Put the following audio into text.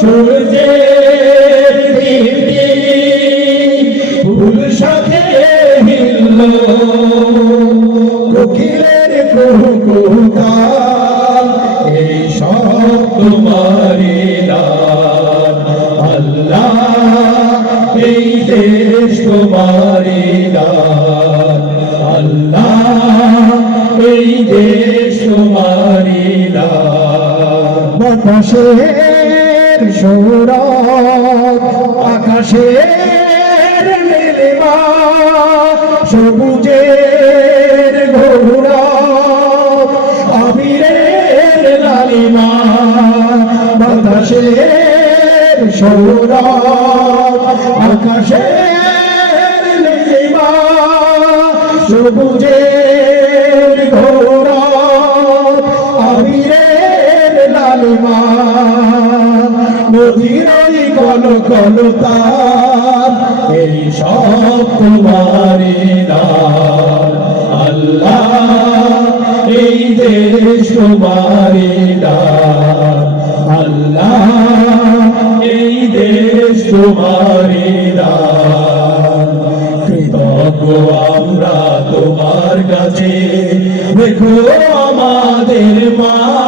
সূর্যের দীপ্তি ফুল শাখে হিলল কোকিলের কুহু কুহু গান এই সব তোমারই দান আল্লাহ এই দেশ তোমারই দান আল্লাহ এই দেশ তোমারই দান বাতাসের সৌরভ আকাশের নীলিমা সবুজের গৌরব আবিরের লালিমা বাতাসের সৌরভ আকাশের নীলিমা সবুজের গৌরব আবিরের লালিমা নদীর ওই কল কল তার এই সব তোমারই দান আল্লাহ এই দেশ তোমারই দান আল্লাহ এই দেশ তোমারই দান কৃতজ্ঞ আমরা তোমার কাছে দেখো আমাদের মা